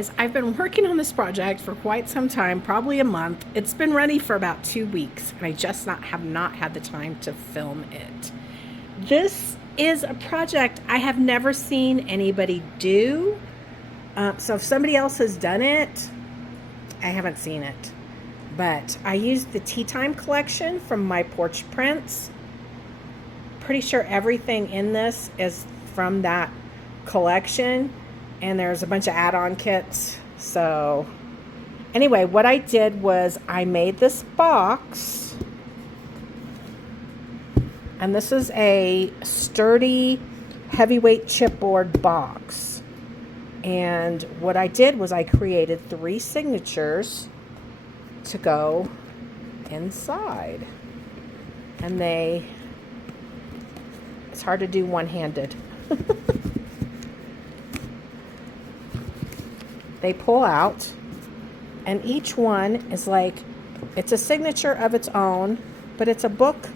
guys, I've been working on this project for quite some time, probably a month. It's been ready for about 2 weeks, and I just have not had the time to film it. This is a project I have never seen anybody do. So if somebody else has done it, I haven't seen it. But I used the Tea Time collection from My Porch Prints. Pretty sure everything in this is from that collection, and there's a bunch of add-on kits. So anyway, what I did was I made this box, and this is a sturdy heavyweight chipboard box. And what I did was I created 3 signatures to go inside, and it's hard to do one-handed. They pull out, and each one is like, it's a signature of its own, but it's a book,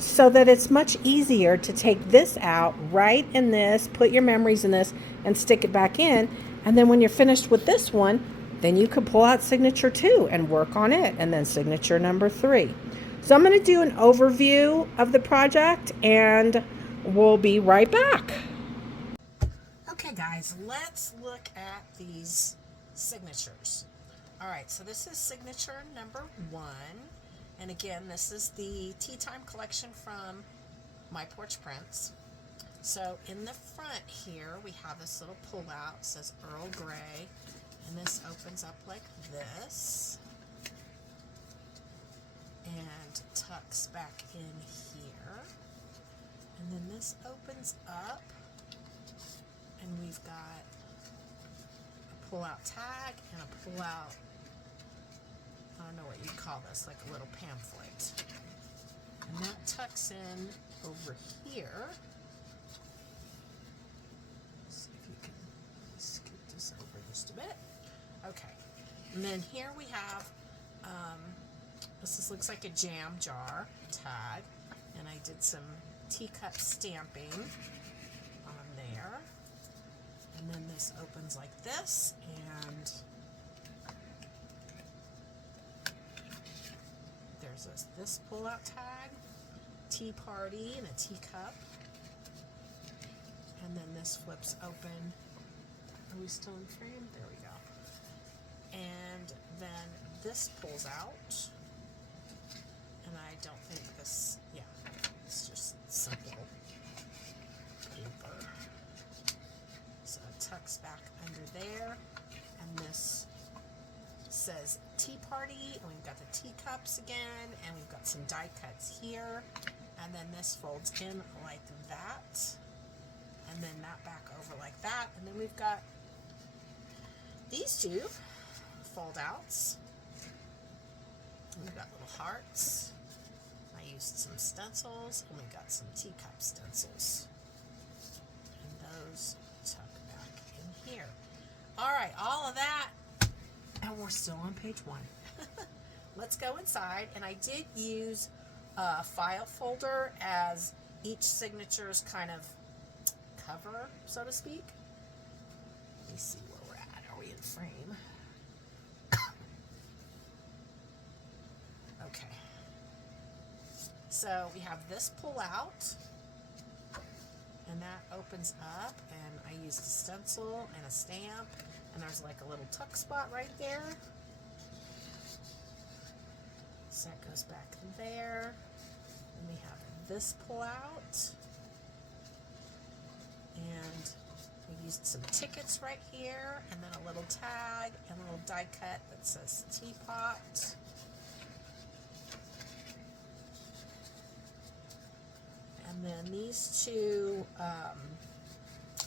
so that it's much easier to take this out, write in this, put your memories in this, and stick it back in. And then when you're finished with this one, then you can pull out signature 2 and work on it, and then signature number 3. So I'm going to do an overview of the project, and we'll be right back. Okay guys, let's look at these signatures. All right, so this is signature number 1. And again, this is the Tea Time collection from My Porch Prints. So in the front here, we have this little pull-out. It says Earl Grey, and this opens up like this and tucks back in here. And then this opens up, and we've got a pull-out tag and a pull-out, I don't know what you'd call this, like a little pamphlet. And that tucks in over here. Let's see if you can scoot this over just a bit. Okay. And then here we have, this looks like a jam jar tag, and I did some teacup stamping on there. And then this opens like this, and there's this pull-out tag, tea party, and a teacup. And then this flips open. Are we still in frame? There we go. And then this pulls out. And I don't think this, yeah, it's just simple paper. So it tucks back under there. And this says tea party, and we've got the teacups again, and we've got some die cuts here, and then this folds in like that, and then that back over like that, and then we've got these 2 fold outs. We've got little hearts. I used some stencils, and we got some teacup stencils, and those tuck back in here. All right, all of that. And we're still on page 1. Let's go inside. And I did use a file folder as each signature's kind of cover, so to speak. Let me see where we're at. Are we in frame? Okay. So we have this pull out, and that opens up, and I used a stencil and a stamp. And there's like a little tuck spot right there. So that goes back there. And we have this pull out. And we used some tickets right here. And then a little tag and a little die cut that says teapot. And then these 2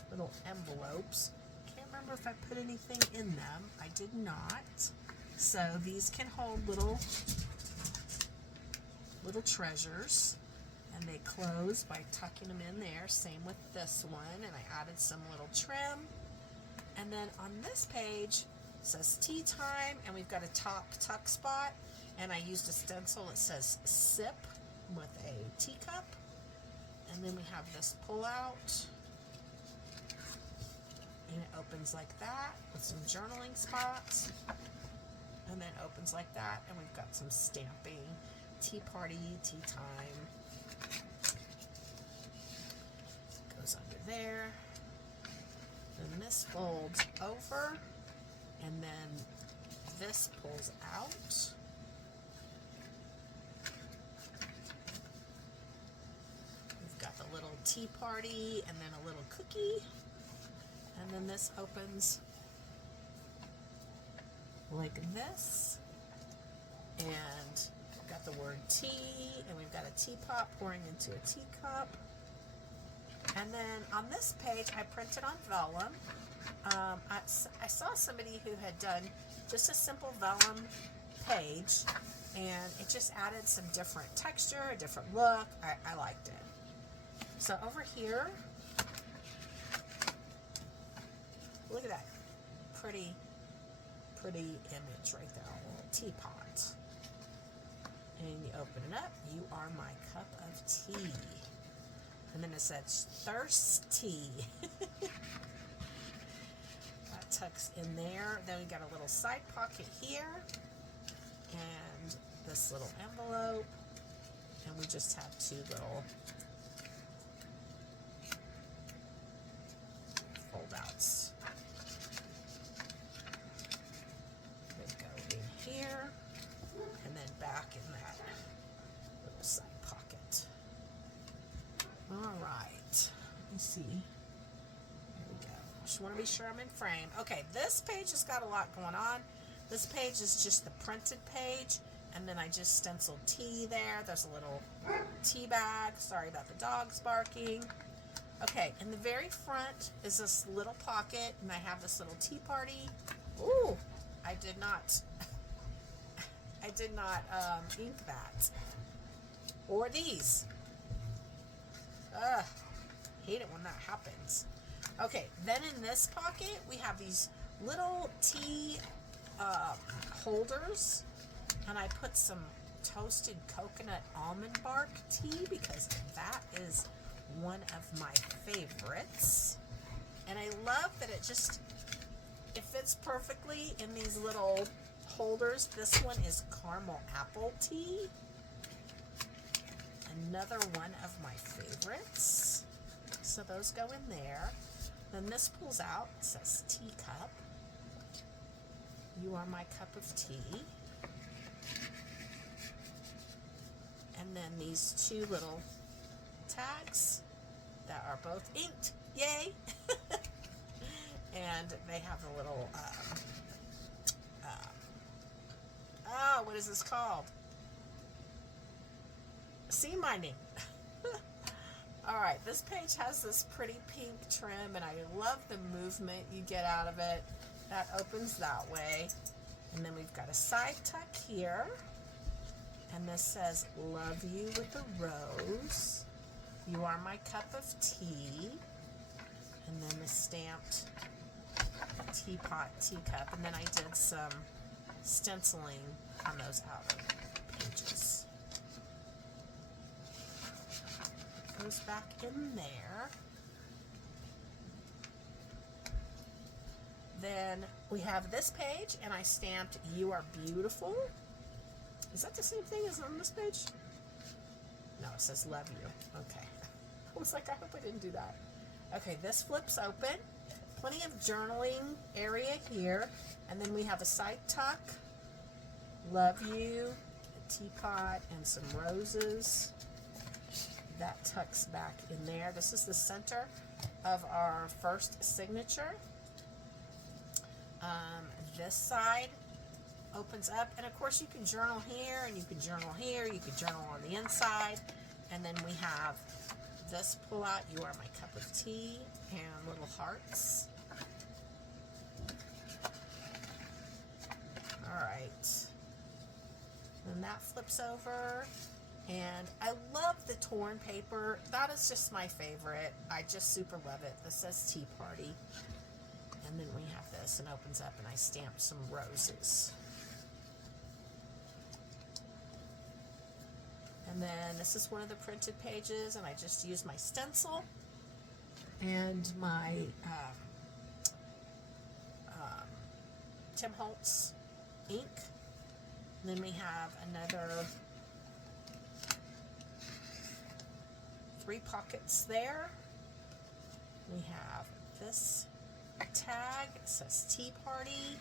little envelopes. Remember if I put anything in them. I did not. So these can hold little treasures, and they close by tucking them in there. Same with this one, and I added some little trim. And then on this page it says tea time, and we've got a top tuck spot, and I used a stencil that says sip with a teacup. And then we have this pull out. And it opens like that with some journaling spots. And then opens like that. And we've got some stamping. Tea party, tea time. Goes under there. Then this folds over. And then this pulls out. We've got the little tea party and then a little cookie. And then this opens like this. And we've got the word tea, and we've got a teapot pouring into a teacup. And then on this page, I printed on vellum. I saw somebody who had done just a simple vellum page, and it just added some different texture, a different look. I liked it. So over here, look at that pretty image right there, a little teapot. And you open it up, you are my cup of tea. And then it says thirsty. That tucks in there. Then we got a little side pocket here. And this little envelope. And we just have two little fold outs. They go in here. And then back in that little side pocket. All right. Let me see. Here we go. Just want to be sure I'm in frame. Okay, this page has got a lot going on. This page is just the printed page. And then I just stenciled tea there. There's a little tea bag. Sorry about the dogs barking. Okay, in the very front is this little pocket. And I have this little tea party. Ooh, I did not ink that. Or these. Ugh, hate it when that happens. Okay, then in this pocket, we have these little tea holders. And I put some toasted coconut almond bark tea because that is one of my favorites. And I love that it fits perfectly in these little holders. This one is caramel apple tea. Another one of my favorites. So those go in there. Then this pulls out. It says teacup. You are my cup of tea. And then these two little tags that are both inked. Yay! And they have a little, what is this called? Seam binding. Alright, this page has this pretty pink trim, and I love the movement you get out of it. That opens that way. And then we've got a side tuck here. And this says, love you with a rose. You are my cup of tea. And then the stamped teapot, teacup. And then I did some stenciling on those outer pages. Goes back in there. Then we have this page, and I stamped You Are Beautiful. Is that the same thing as on this page? No, it says Love You. Okay. I was like, I hope I didn't do that. Okay, this flips open. Plenty of journaling area here. And then we have a side tuck. Love You, a teapot, and some roses. That tucks back in there. This is the center of our first signature. This side opens up, and of course you can journal here, and you can journal here, you can journal on the inside. And then we have this pull out, You Are My Cup of Tea, and little hearts. Alright. Then that flips over. And I love the torn paper. That is just my favorite. I just super love it. This says Tea Party. And then we have this, and opens up, and I stamped some roses. And then this is one of the printed pages, and I just used my stencil and my Tim Holtz ink. And then we have another 3 pockets there. We have this tag. It says Tea Party.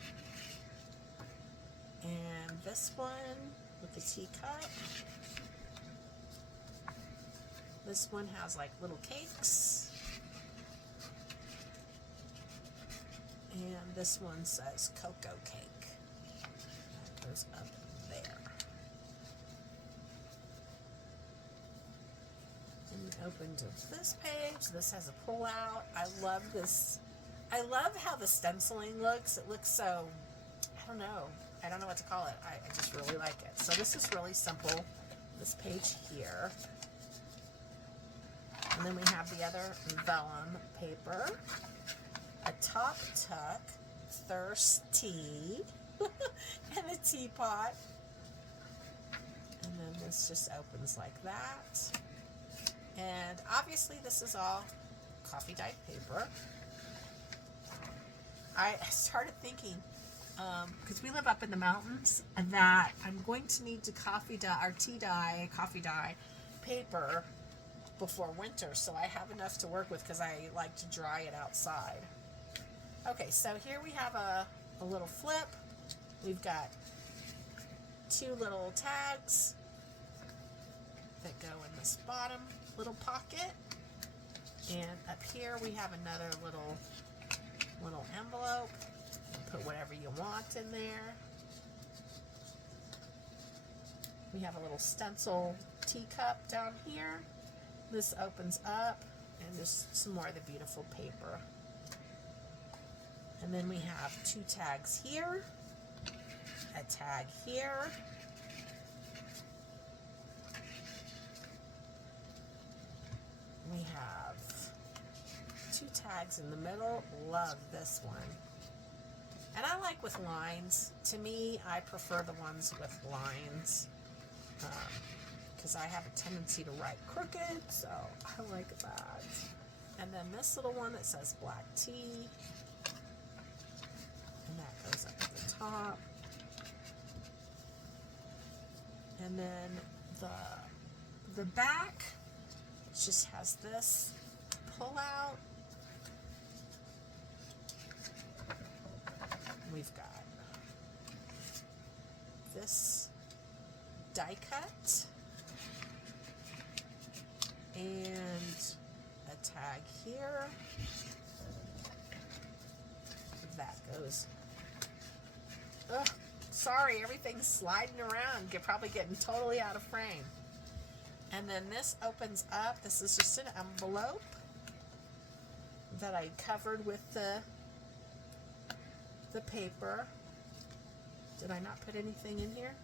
And this one with the teacup. This one has like little cakes. And this one says cocoa cake. That goes up there. And open to this page. This has a pull out. I love this. I love how the stenciling looks. It looks so, I don't know. I don't know what to call it. I just really like it. So this is really simple. This page here. And then we have the other vellum paper. A top tuck, thirsty, and a teapot. And then this just opens like that. And obviously this is all coffee dyed paper. I started thinking, because we live up in the mountains, that I'm going to need to coffee dye paper before winter, so I have enough to work with because I like to dry it outside. Okay, so here we have a little flip. We've got 2 little tags that go in this bottom little pocket. And up here we have another little envelope. Put whatever you want in there. We have a little stencil teacup down here. This opens up, and there's some more of the beautiful paper. And then we have 2 tags here, a tag here, we have 2 tags in the middle. Love this one. And I like with lines. To me, I prefer the ones with lines because I have a tendency to write crooked, so I like that. And then this little one that says black tea. And that goes up at the top. And then the back just has this pull out. We've got this die cut and a tag here. That goes. Ugh, sorry, everything's sliding around. You're probably getting totally out of frame. And then this opens up. This is just an envelope that I covered with the paper. Did I not put anything in here?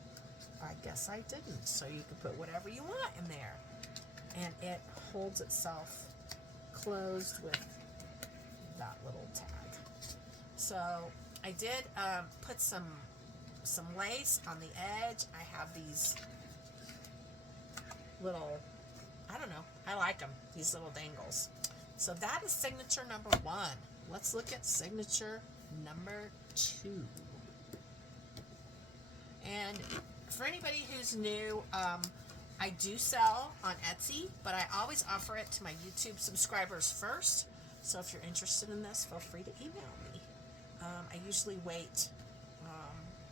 I guess I didn't. So you can put whatever you want in there. And it holds itself closed with that little tag. So I did put some lace on the edge. I have these little, I don't know, I like them, these little dangles. So that is signature number 1. Let's look at signature number 2. And for anybody who's new, I do sell on Etsy, but I always offer it to my YouTube subscribers first. So if you're interested in this, feel free to email me. I usually wait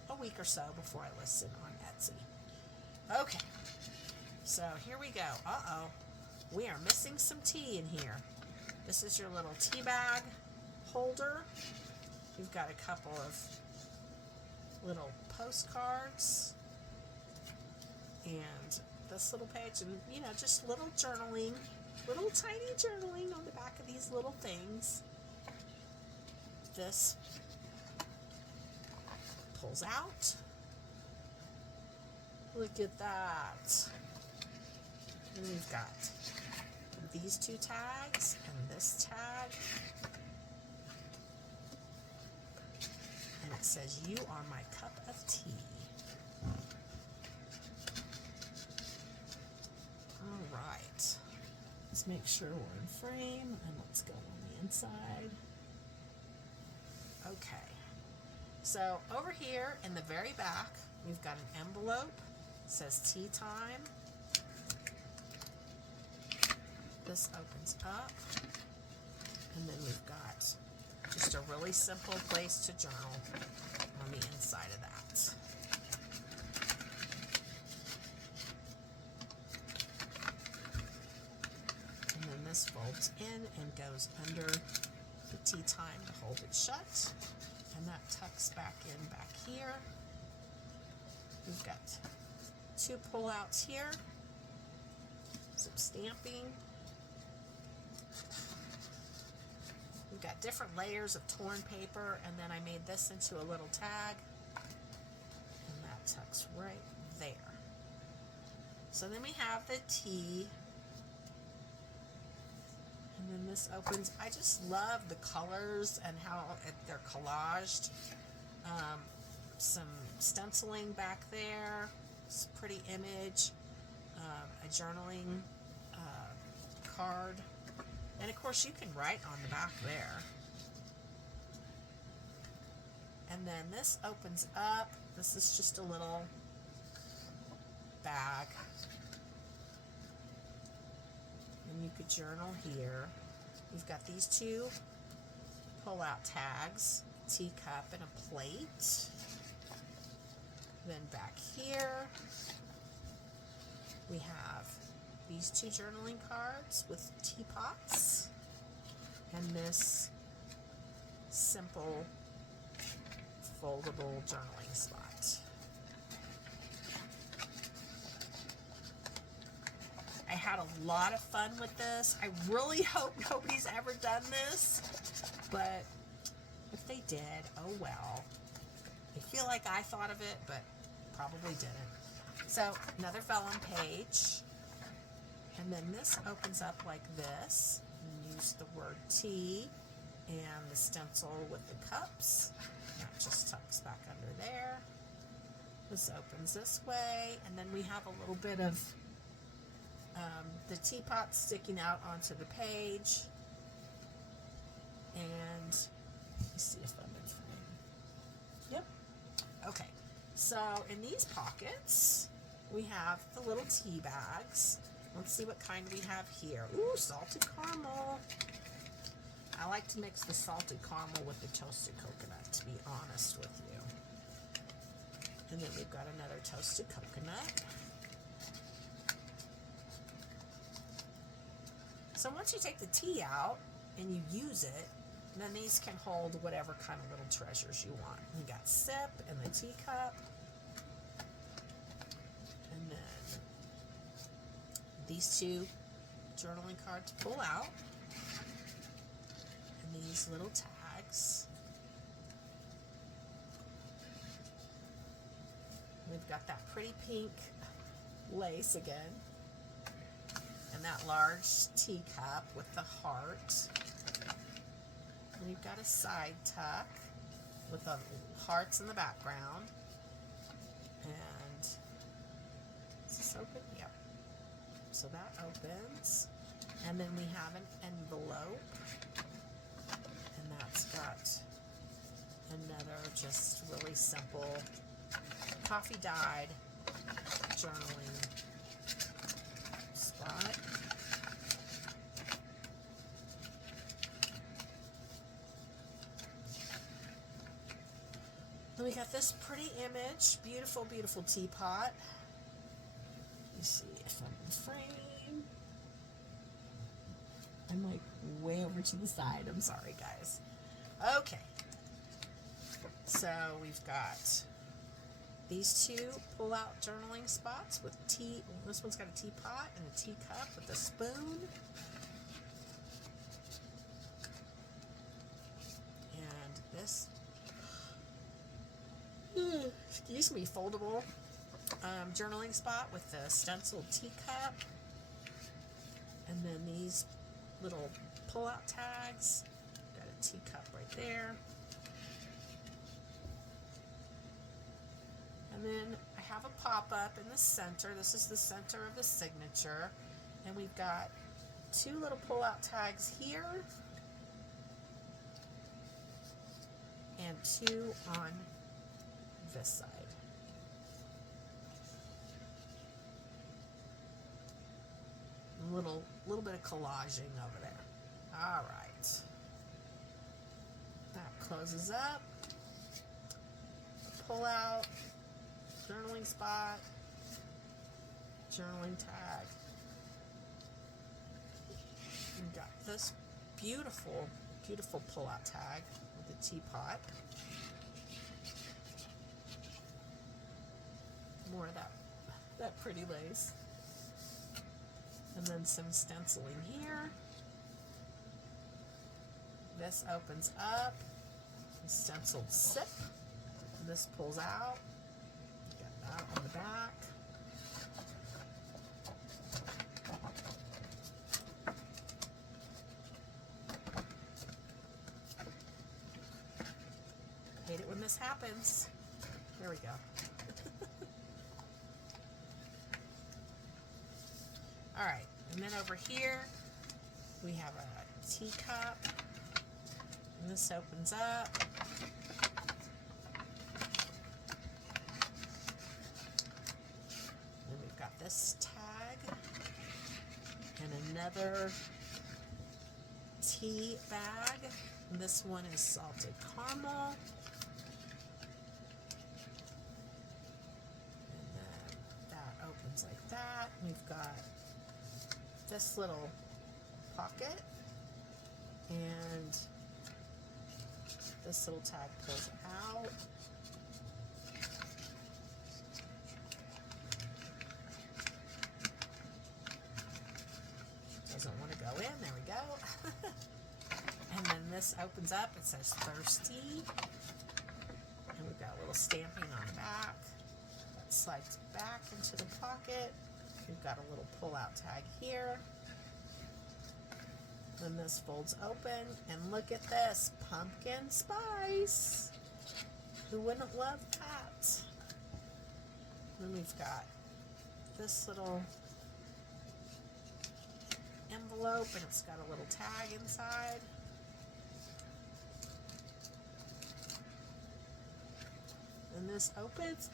a week or so before I list it on Etsy. Okay, so here we go. Uh-oh, we are missing some tea in here. This is your little tea bag holder. You've got a couple of little postcards and this little page, and you know, just little journaling, little tiny journaling on the back of these little things. This pulls out. Look at that. And we've got these 2 tags and this tag. And it says, "You are my cup of tea." All right. Let's make sure we're in frame, and let's go on the inside. Okay. So over here in the very back, we've got an envelope. It says tea time. This opens up, and then we've got just a really simple place to journal on the inside of that. And then this folds in and goes under the tea time to hold it shut. And that tucks back in back here. We've got 2 pull-outs here, some stamping. We've got different layers of torn paper, and then I made this into a little tag, and that tucks right there. So then we have the tea, and then this opens. I just love the colors and how they're collaged. Some stenciling back there. It's a pretty image. A journaling card. And of course you can write on the back there. And then this opens up. This is just a little bag. And you could journal here. You've got these 2 pull-out tags, a teacup and a plate. Then back here, we have these 2 journaling cards with teapots and this simple foldable journaling spot. I had a lot of fun with this. I really hope nobody's ever done this, but if they did, oh well. I feel like I thought of it, but probably didn't. So another vellum page, and then this opens up like this. You use the word tea and the stencil with the cups. That just tucks back under there. This opens this way, and then we have a little bit of the teapot sticking out onto the page. And let's see if I'm in frame. Yep. Okay. So in these pockets, we have the little tea bags. Let's see what kind we have here. Ooh, salted caramel. I like to mix the salted caramel with the toasted coconut, to be honest with you. And then we've got another toasted coconut. So once you take the tea out and you use it, then these can hold whatever kind of little treasures you want. We got sip and the teacup. And then these 2 journaling cards pull out. And these little tags. We've got that pretty pink lace again. And that large teacup with the heart. And we've got a side tuck with the hearts in the background. And is this open? Yep. So that opens. And then we have an envelope. And that's got another just really simple coffee dyed journaling spot. Then we got this pretty image, beautiful, beautiful teapot. Let me see if I'm in frame. I'm like way over to the side. I'm sorry, guys. Okay. So we've got these 2 pull-out journaling spots with tea. This one's got a teapot and a teacup with a spoon. And this, excuse me, foldable journaling spot with the stenciled teacup. And then these little pull-out tags. Got a teacup right there. And then I have a pop-up in the center. This is the center of the signature. And we've got 2 little pull-out tags here. And 2 on this side. A little bit of collaging over there. All right. That closes up. Pull out. Journaling spot. Journaling tag. We've got this beautiful, beautiful pull-out tag with the teapot. More of that pretty lace. And then some stenciling here. This opens up. Stenciled sip. And this pulls out. Got that on the back. Hate it when this happens. There we go. All right, and then over here we have a teacup, and this opens up. Then we've got this tag and another tea bag. And this one is salted caramel. And then that opens like that. We've got this little pocket, and this little tag pulls out. Doesn't want to go in. There we go. And then this opens up. It says thirsty, and we've got a little stamping on the back. That slides back into the pocket. We've got a little pull-out tag here. Then this folds open, and look at this, pumpkin spice. Who wouldn't love that? Then we've got this little envelope, and it's got a little tag inside. And this opens.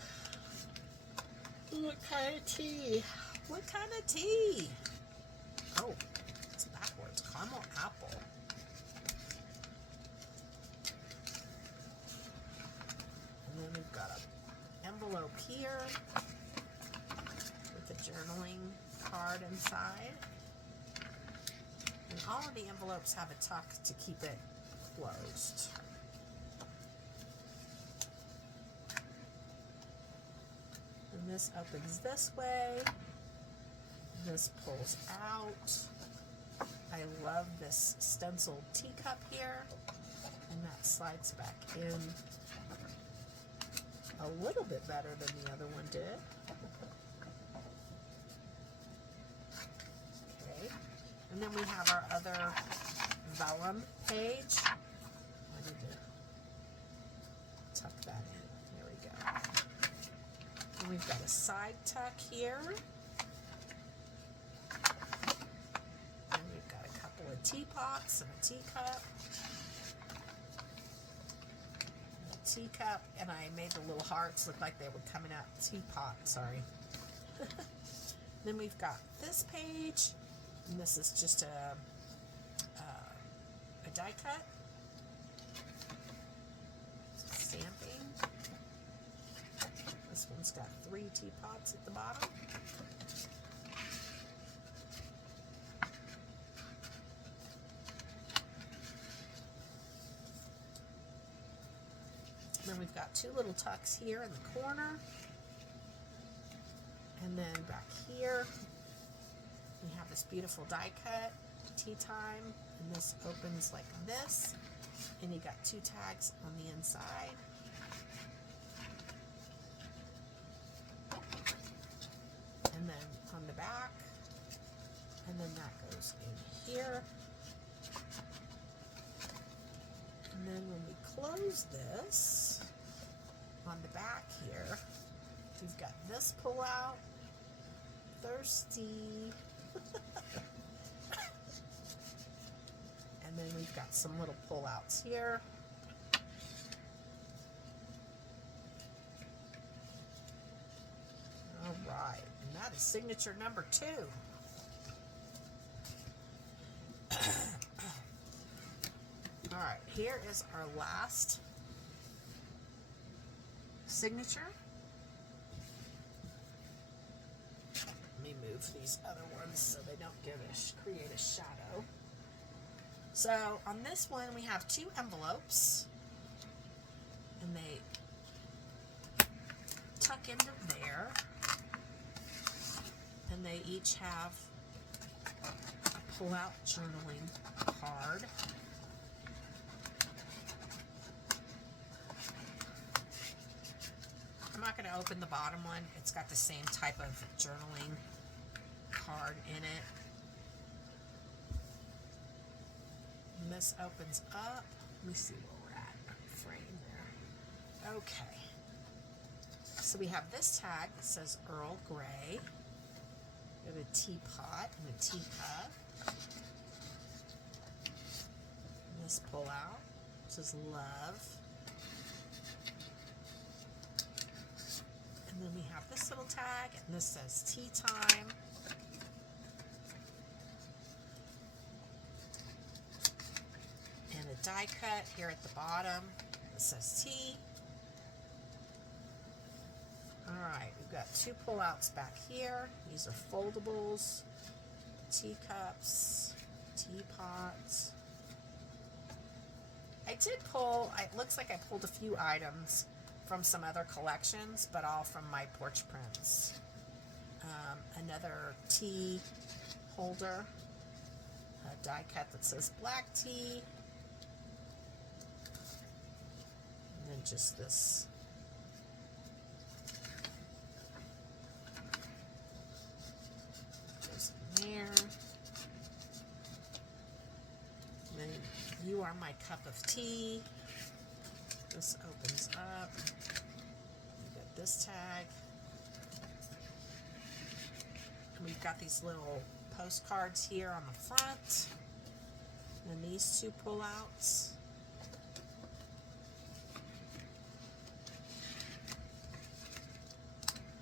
What kind of tea? What kind of tea? Oh, it's backwards. Caramel apple. And then we've got an envelope here with the journaling card inside. And all of the envelopes have a tuck to keep it closed. And this opens this way. This pulls out. I love this stenciled teacup here. And that slides back in a little bit better than the other one did. Okay. And then we have our other vellum page. I need to tuck that in. There we go. And we've got a side tuck here. And we've got a couple of teapots and a teacup. Teacup, and I made the little hearts look like they were coming out. Teapot, sorry. Then we've got this page, and this is just a die cut. Stamping. This one's got 3 teapots at the bottom. Then we've got 2 little tucks here in the corner. And then back here, we have this beautiful die cut, tea time, and this opens like this. And you got 2 tags on the inside. And then on the back, and then that goes in here. And then when we close this, on the back here, we've got this pull out, thirsty, and then we've got some little pull outs here. is signature number 2. All right, here is our last signature. Let me move these other ones so they don't create a shadow. So on this one we have 2 envelopes, and they tuck into there, and they each have a pull-out journaling card. I'm not going to open the bottom one. It's got the same type of journaling card in it. And this opens up. Let me see where we're at. Frame there. Okay. So we have this tag that says Earl Grey. We have a teapot and a teacup. And this pull out says love. And then we have this little tag, and this says tea time. And a die cut here at the bottom that says tea. Alright, we've got 2 pullouts back here. These are foldables, teacups, teapots. I did pull, it looks like I pulled a few items from some other collections, but all from my porch prints. Another tea holder, a die cut that says black tea, and then just this goes in there. And then you are my cup of tea. This opens up. We've got this tag. And we've got these little postcards here on the front. And then these 2 pullouts.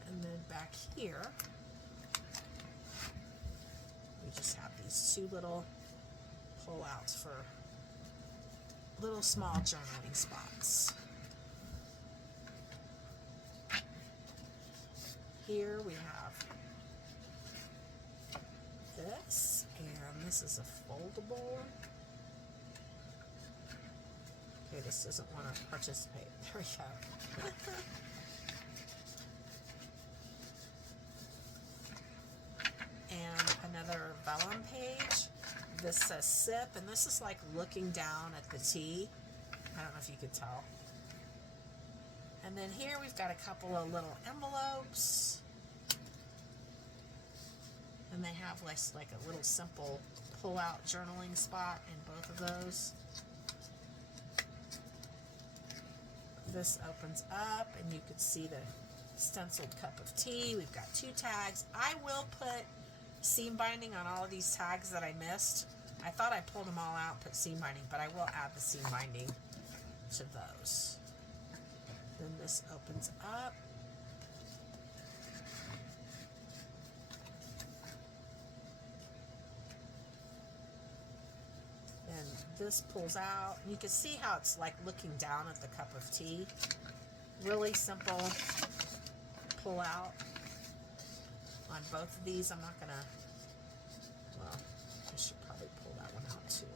And then back here, we just have these 2 little pullouts for little small journaling spots. Here we have this, and this is a foldable. Okay, this doesn't want to participate. There we go. And another vellum page. This says sip, and this is like looking down at the tea. I don't know if you could tell. And then here we've got a couple of little envelopes. And they have like a little simple pull-out journaling spot in both of those. This opens up, and you could see the stenciled cup of tea. We've got 2 tags. I will put seam binding on all of these tags that I missed. I thought I pulled them all out, put seam binding, but I will add the seam binding to those. Then this opens up. And this pulls out. You can see how it's like looking down at the cup of tea. Really simple pull out on both of these. I'm not gonna, well, I should probably pull that one out too.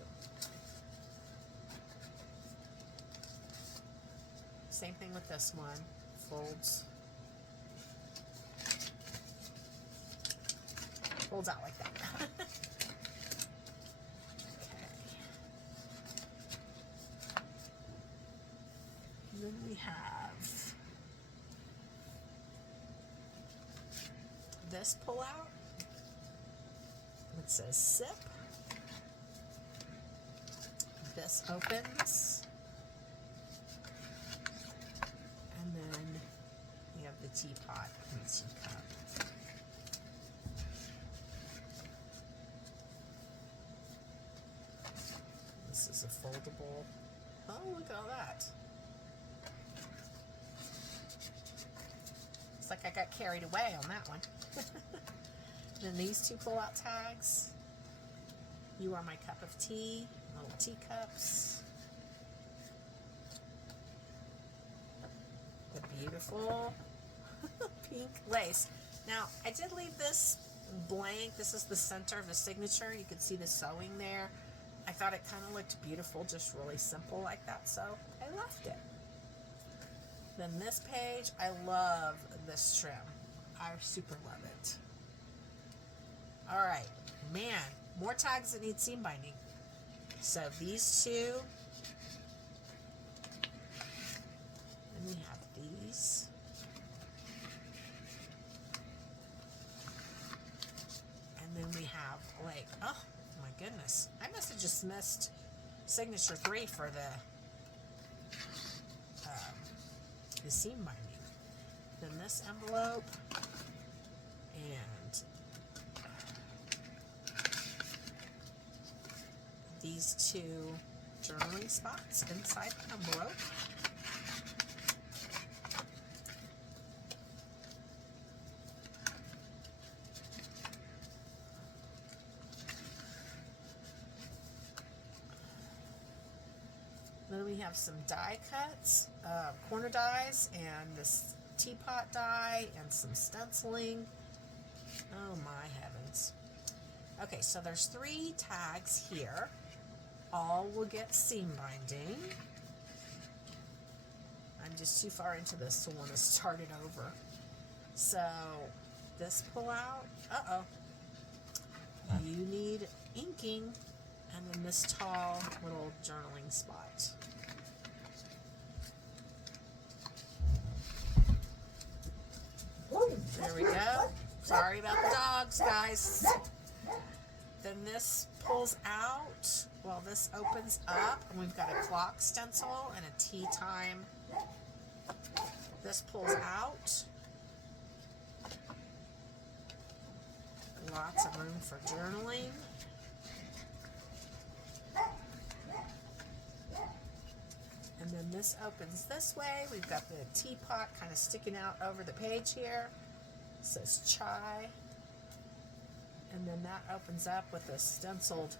Same thing with this one. Folds out like that. Okay. And then we have this pull out. It says sip. This opens. And then we have the teapot and the teacup. This is a foldable. Oh, look at all that. Looks like I got carried away on that one. Then these two pull-out tags. You are my cup of tea. Little teacups. The beautiful pink lace. Now, I did leave this blank. This is the center of the signature. You can see the sewing there. I thought it kind of looked beautiful, just really simple like that, so I left it. Then this page, I love this trim. I super love it. All right, man, more tags that need seam binding. So these two, and we have these. And then we have like, oh my goodness, I must have just missed signature 3 for the seam binding. Then this envelope, and these two journaling spots inside the envelope. Then we have some die cuts, corner dies, and this teapot die, and some stenciling. Oh my heavens. Okay, so there's 3 tags here. All will get seam binding. I'm just too far into this to want to start it over. So this pull out, you need inking, and then this tall little journaling spot. There we go. Sorry about the dogs, guys. Then this pulls out. Well, this opens up, and we've got a clock stencil and a tea time. This pulls out. Lots of room for journaling. And then this opens this way. We've got the teapot kind of sticking out over the page here. It says chai. And then that opens up with a stenciled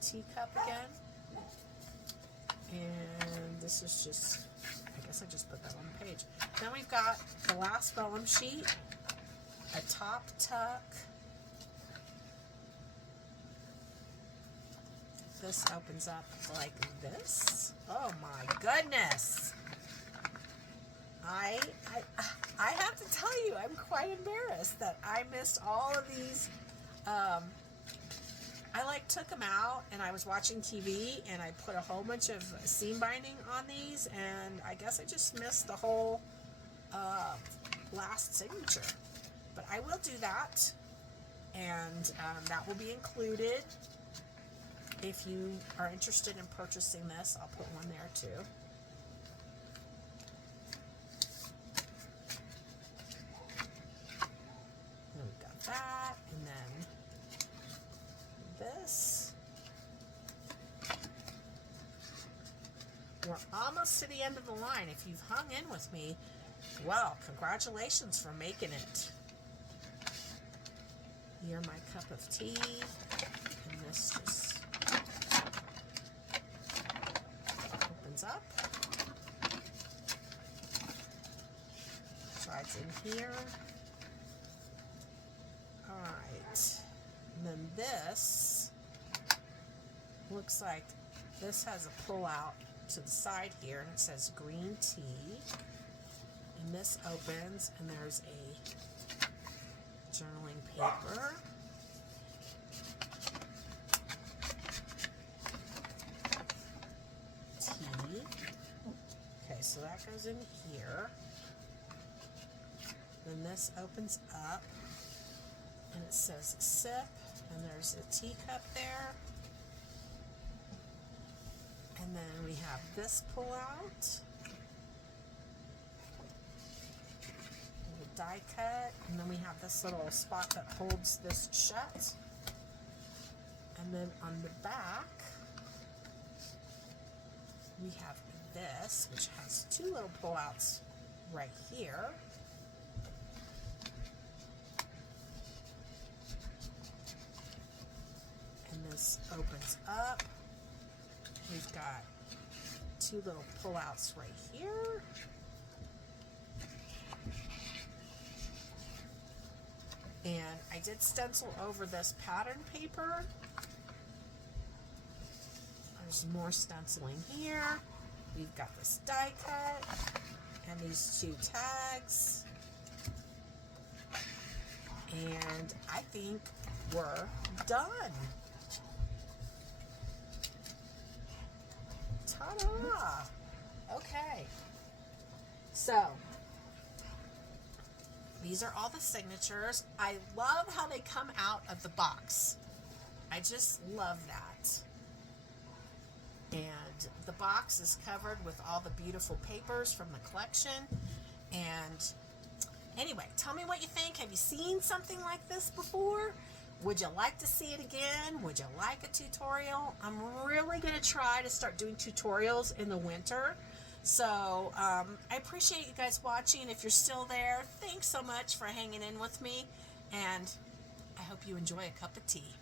teacup again. And this is just, I guess I just put that on the page. Then we've got the last vellum sheet, a top tuck. This opens up like this. Oh my goodness. I have to tell you, I'm quite embarrassed that I missed all of these. I like took them out and I was watching TV and I put a whole bunch of seam binding on these, and I guess I just missed the whole last signature. But I will do that, and that will be included. If you are interested in purchasing this, I'll put one there too. And we've got that, and then this. We're almost to the end of the line. If you've hung in with me, well, congratulations for making it. You're my cup of tea, and this just opens up, slides in here. All right, and then this looks like this has a pull out to the side here, and it says green tea, and this opens, and there's a journaling paper. Tea. Okay, so that goes in here. Then this opens up and it says sip, and there's a teacup there. And then we have this pull out. Die cut, and then we have this little spot that holds this shut, and then on the back we have this, which has 2 little pull outs right here, this opens up. We've got two little pull-outs right here. And I did stencil over this pattern paper. There's more stenciling here. We've got this die cut and these two tags. And I think we're done. Ta-da! Okay. So, these are all the signatures. I love how they come out of the box. I just love that. And the box is covered with all the beautiful papers from the collection. And anyway, tell me what you think. Have you seen something like this before? Would you like to see it again? Would you like a tutorial? I'm really going to try to start doing tutorials in the winter. So I appreciate you guys watching. If you're still there, thanks so much for hanging in with me. And I hope you enjoy a cup of tea.